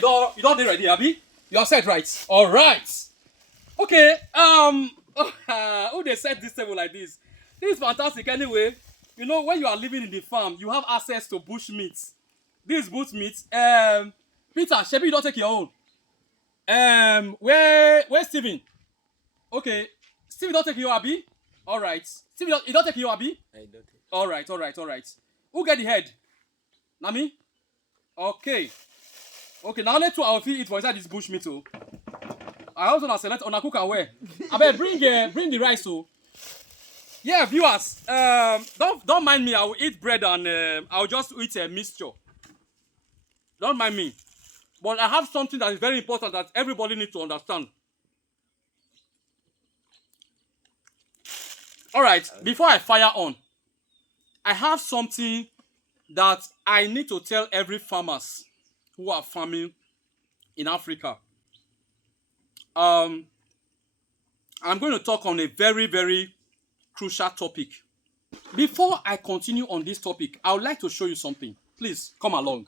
say you don't get ready, Abby. You are set, right? All right. Okay. Who they set this table like this? This is fantastic. Anyway, you know when you are living in the farm, you have access to bush meat. This bush meat. Peter, Shebi, you don't take your own. Where's Steven? Okay, Steven don't take your Abby. All right. Steven, you don't take your Abby. I don't think. All right. Who get the head? Nami. Okay. Okay, now let's our feet eat for inside this bush meat too. I also want to select on a cook and where. I better bring the rice too. Yeah, viewers. Don't mind me. I will eat bread and I'll just eat a mixture. Don't mind me. But I have something that is very important that everybody needs to understand. All right. Before I fire on, I have something that I need to tell every farmers who are farming in Africa. I'm going to talk on a very, very crucial topic. Before I continue on this topic, I would like to show you something. Please come along.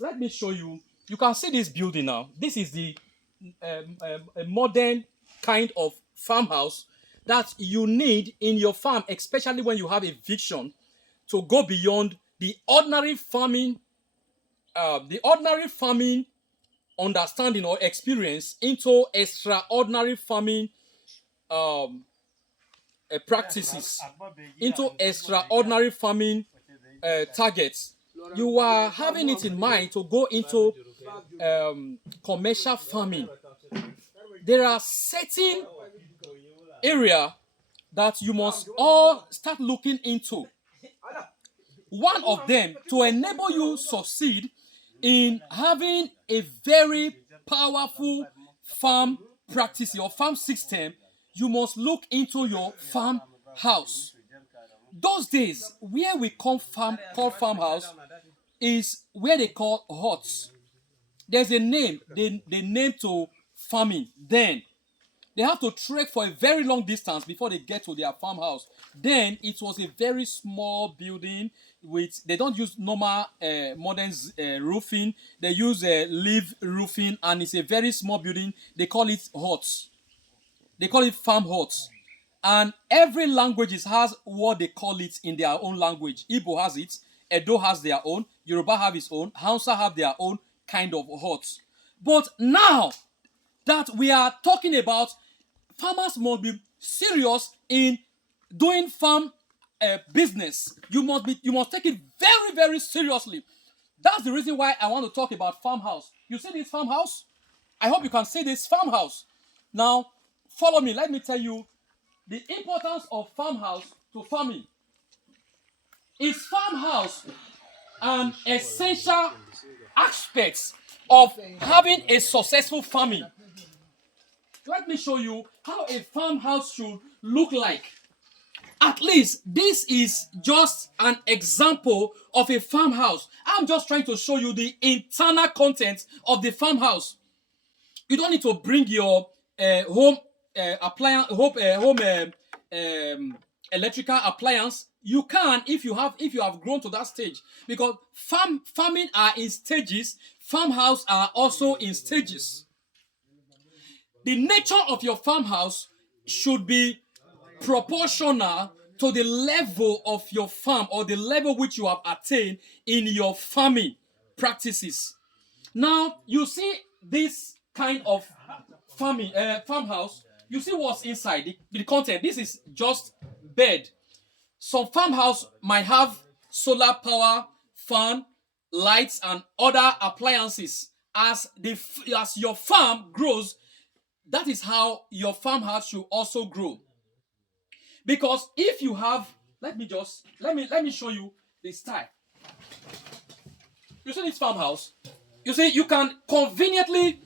Let me show you. You can see this building now. This is the a modern kind of farmhouse that you need in your farm, especially when you have a vision to go beyond the ordinary farming understanding or experience into extraordinary farming practices, into extraordinary farming targets. You are having it in mind to go into commercial farming. There are certain areas that you must all start looking into. One of them, to enable you succeed in having a very powerful farm practice, your farm system, you must look into your farmhouse. Those days, where we call farmhouse is where they call huts. There's a name, they name to farming. Then they have to trek for a very long distance before they get to their farmhouse. Then it was a very small building with, they don't use normal modern roofing. They use leaf roofing, and it's a very small building. They call it huts. They call it farm huts. And every language has what they call it in their own language. Igbo has it, Edo has their own, Yoruba have its own, Hausa have their own kind of huts. But now that we are talking about, farmers must be serious in doing farm business. You must take it very, very seriously. That's the reason why I want to talk about farmhouse. You see this farmhouse? I hope you can see this farmhouse. Now, follow me. Let me tell you the importance of farmhouse to farming. Is farmhouse an essential aspect of having a successful farming? Let me show you how a farmhouse should look like. At least this is just an example of a farmhouse. I'm just trying to show you the internal content of the farmhouse. You don't need to bring your home electrical appliance. You can if you have grown to that stage, because farming are in stages. Farmhouse are also in stages. The nature of your farmhouse should be proportional to the level of your farm, or the level which you have attained in your farming practices. Now, you see this kind of farmhouse. You see what's inside, the content. This is just bed. Some farmhouse might have solar power, fan, lights, and other appliances. As your farm grows, that is how your farmhouse should also grow. Because if you have, let me show you the style. You see this farmhouse? You see, you can conveniently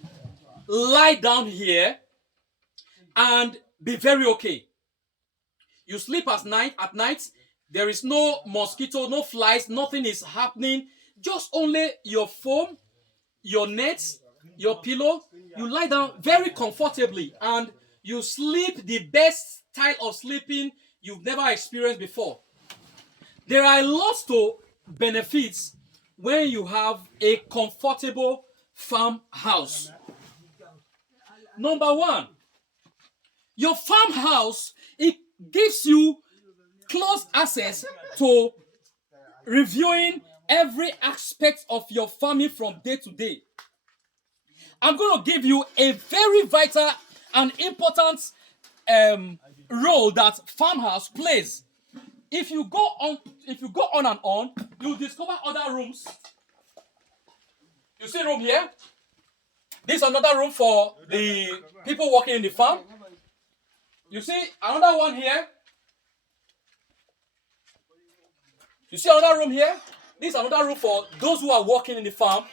lie down here and be very okay. You sleep at night. There is no mosquito, no flies, nothing is happening. Just only your foam, your nets, your pillow. You lie down very comfortably and you sleep the best style of sleeping you've never experienced before. There are lots of benefits when you have a comfortable farmhouse. Number one, your farmhouse, it gives you close access to reviewing every aspect of your farming from day to day. I'm going to give you a very vital and important role that farmhouse plays. If you go on and on, you discover other rooms. You see room here? This is another room for the people working in the farm. You see another one here. You see another room here? This is another room for those who are working in the farm.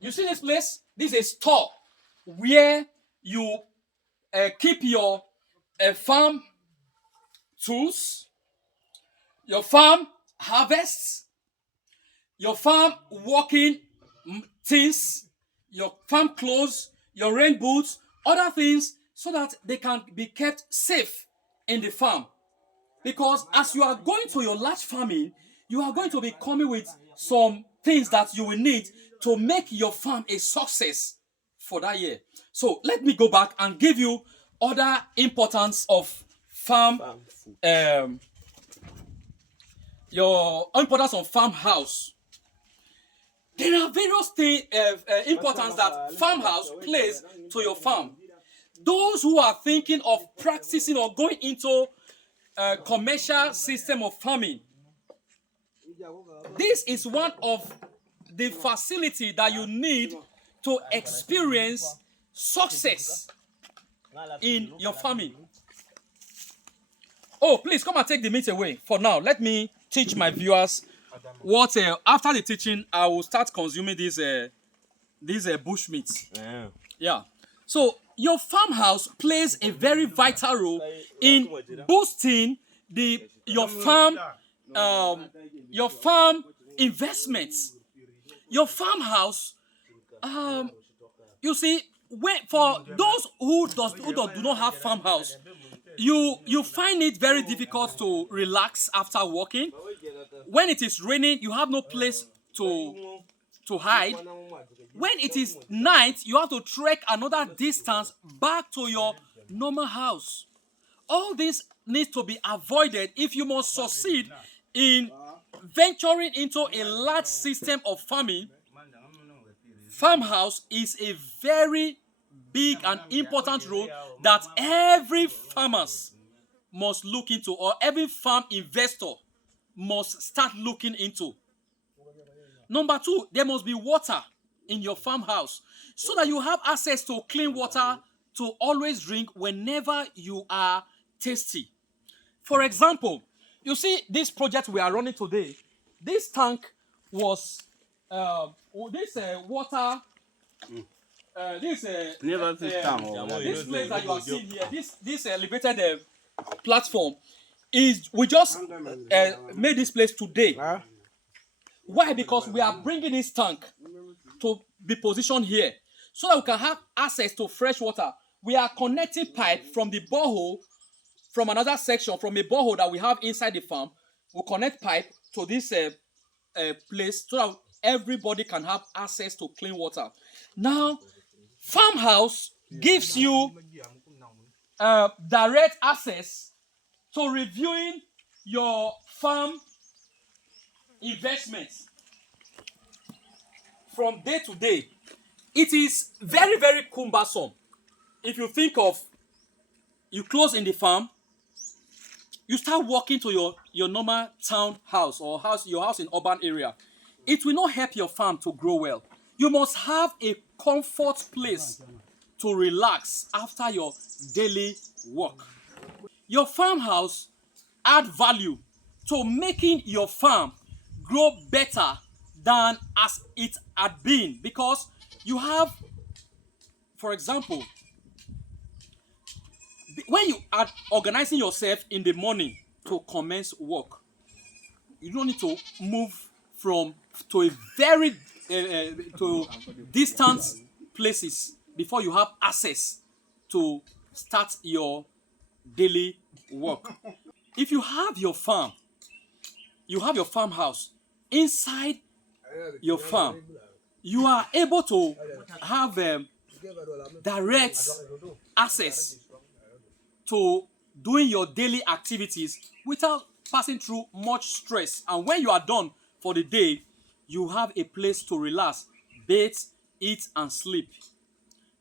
You see this place? This is a store where you keep your farm tools, your farm harvests, your farm working things, your farm clothes, your rain boots, other things, so that they can be kept safe in the farm. Because as you are going to your large farming, you are going to be coming with some things that you will need to make your farm a success for that year. So let me go back and give you other importance of farm, your importance of farmhouse. There are various importance that farmhouse plays to your farm. Those who are thinking of practicing or going into a commercial system of farming, this is one of the facility that you need to experience success in your farming. Oh, please come and take the meat away. For now, let me teach my viewers what. After the teaching, I will start consuming these bush meats. Yeah. So your farmhouse plays a very vital role in boosting your farm investments. Your farmhouse, you see, for those who do not have farmhouse, you find it very difficult to relax after working. When it is raining, you have no place to hide. When it is night, you have to trek another distance back to your normal house. All this needs to be avoided if you must succeed in venturing into a large system of farming. Farmhouse is a very big and important role that every farmers must look into, or every farm investor must start looking into. Number two, there must be water in your farmhouse so that you have access to clean water to always drink whenever you are thirsty. For example, you see this project we are running today. This tank was this water. This place that you are seeing here, this elevated platform is, we just made this place today. Why? Because we are bringing this tank to be positioned here so that we can have access to fresh water. We are connecting pipe from the borehole, from another section, from a borehole that we have inside the farm. We connect pipe to this place so that everybody can have access to clean water. Now, farmhouse gives you direct access to reviewing your farm investments from day to day. It is very, very cumbersome. If you think of, you close in the farm, you start walking to your normal town house or your house in urban area. It will not help your farm to grow well. You must have a comfort place to relax after your daily work. Your farmhouse add value to making your farm grow better than as it had been, because you have, for example, when you are organizing yourself in the morning to commence work, you don't need to move to a very to distant places before you have access to start your daily work. If you have your farm, you have your farmhouse inside your farm, you are able to have direct access to doing your daily activities without passing through much stress. And when you are done for the day, you have a place to relax, bathe, eat, and sleep.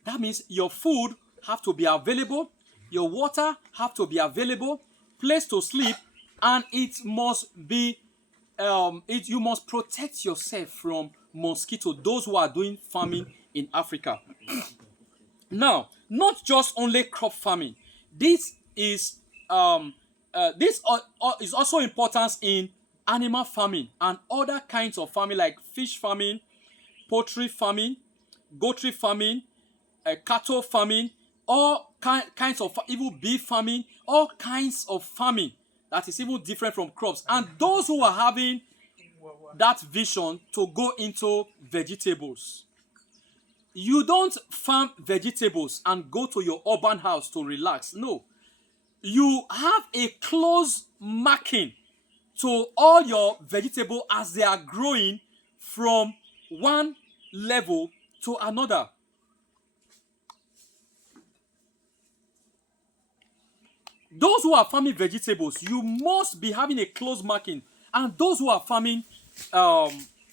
That means your food have to be available, your water have to be available, place to sleep, and it must be you must protect yourself from mosquito. Those who are doing farming in Africa. Now, not just only crop farming. This is is also important in animal farming and other kinds of farming like fish farming, poultry farming, goatry farming, cattle farming, all kinds of even beef farming, all kinds of farming that is even different from crops. And those who are having that vision to go into vegetables, you don't farm vegetables and go to your urban house to relax. No, you have a close marking to all your vegetables as they are growing from one level to another. Those who are farming vegetables, you must be having a close marking. And those who are farming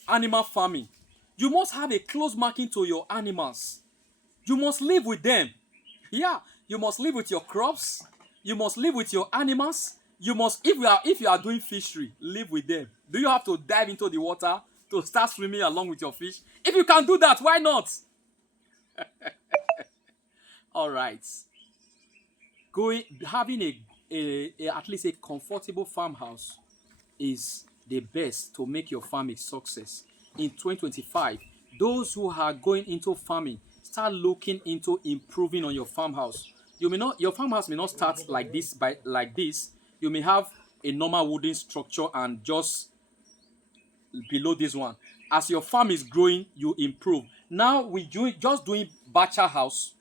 animal farming, you must have a close marking to your animals. You must live with them. Yeah, you must live with your crops. You must live with your animals. You must, if you are doing fishery, live with them. Do you have to dive into the water to start swimming along with your fish? If you can do that, why not? All right. Having at least a comfortable farmhouse is the best to make your farm a success. In 2025, those who are going into farming, start looking into improving on your farmhouse. Your farmhouse may not start like this. You may have a normal wooden structure and just below this one. As your farm is growing, you improve. Now just doing batcher house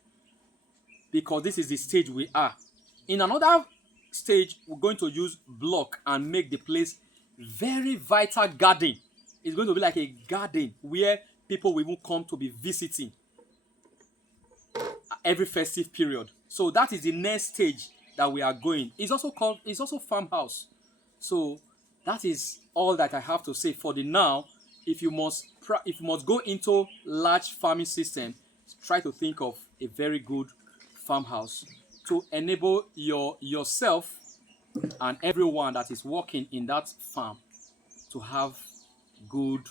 because this is the stage we are. In another stage, we're going to use block and make the place very vital garden. It's going to be like a garden where people will even come to be visiting every festive period. So that is the next stage that we are going. It's also farmhouse. So that is all that I have to say for the now. If you must go into large farming system, try to think of a very good farmhouse to enable yourself and everyone that is working in that farm to have good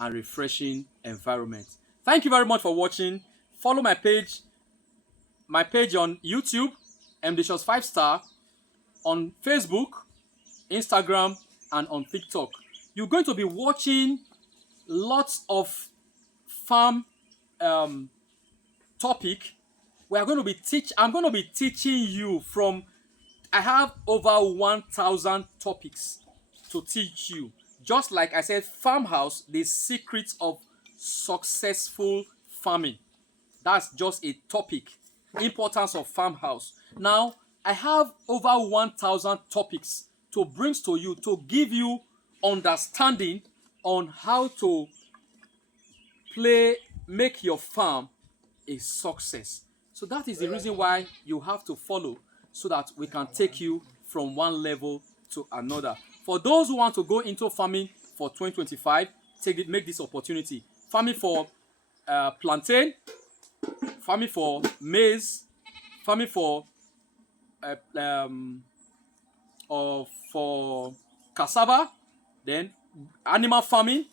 and refreshing environment. Thank you very much for watching. Follow my page on YouTube, MDShores 5-star, on Facebook, Instagram, and on TikTok. You're going to be watching lots of farm topic. I'm going to be teaching you from. I have over 1,000 topics to teach you. Just like I said, farmhouse, the secrets of successful farming. That's just a topic. Importance of farmhouse. Now, I have over 1,000 topics to bring to you to give you understanding on how to make your farm a success. So that is the reason why you have to follow so that we can take you from one level to another. For those who want to go into farming for 2025, make this opportunity. Farming for plantain, farming for maize, farming for cassava, then animal farming.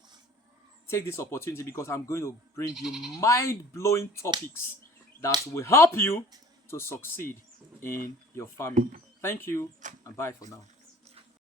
Take this opportunity because I'm going to bring you mind-blowing topics that will help you to succeed in your farming. Thank you and bye for now.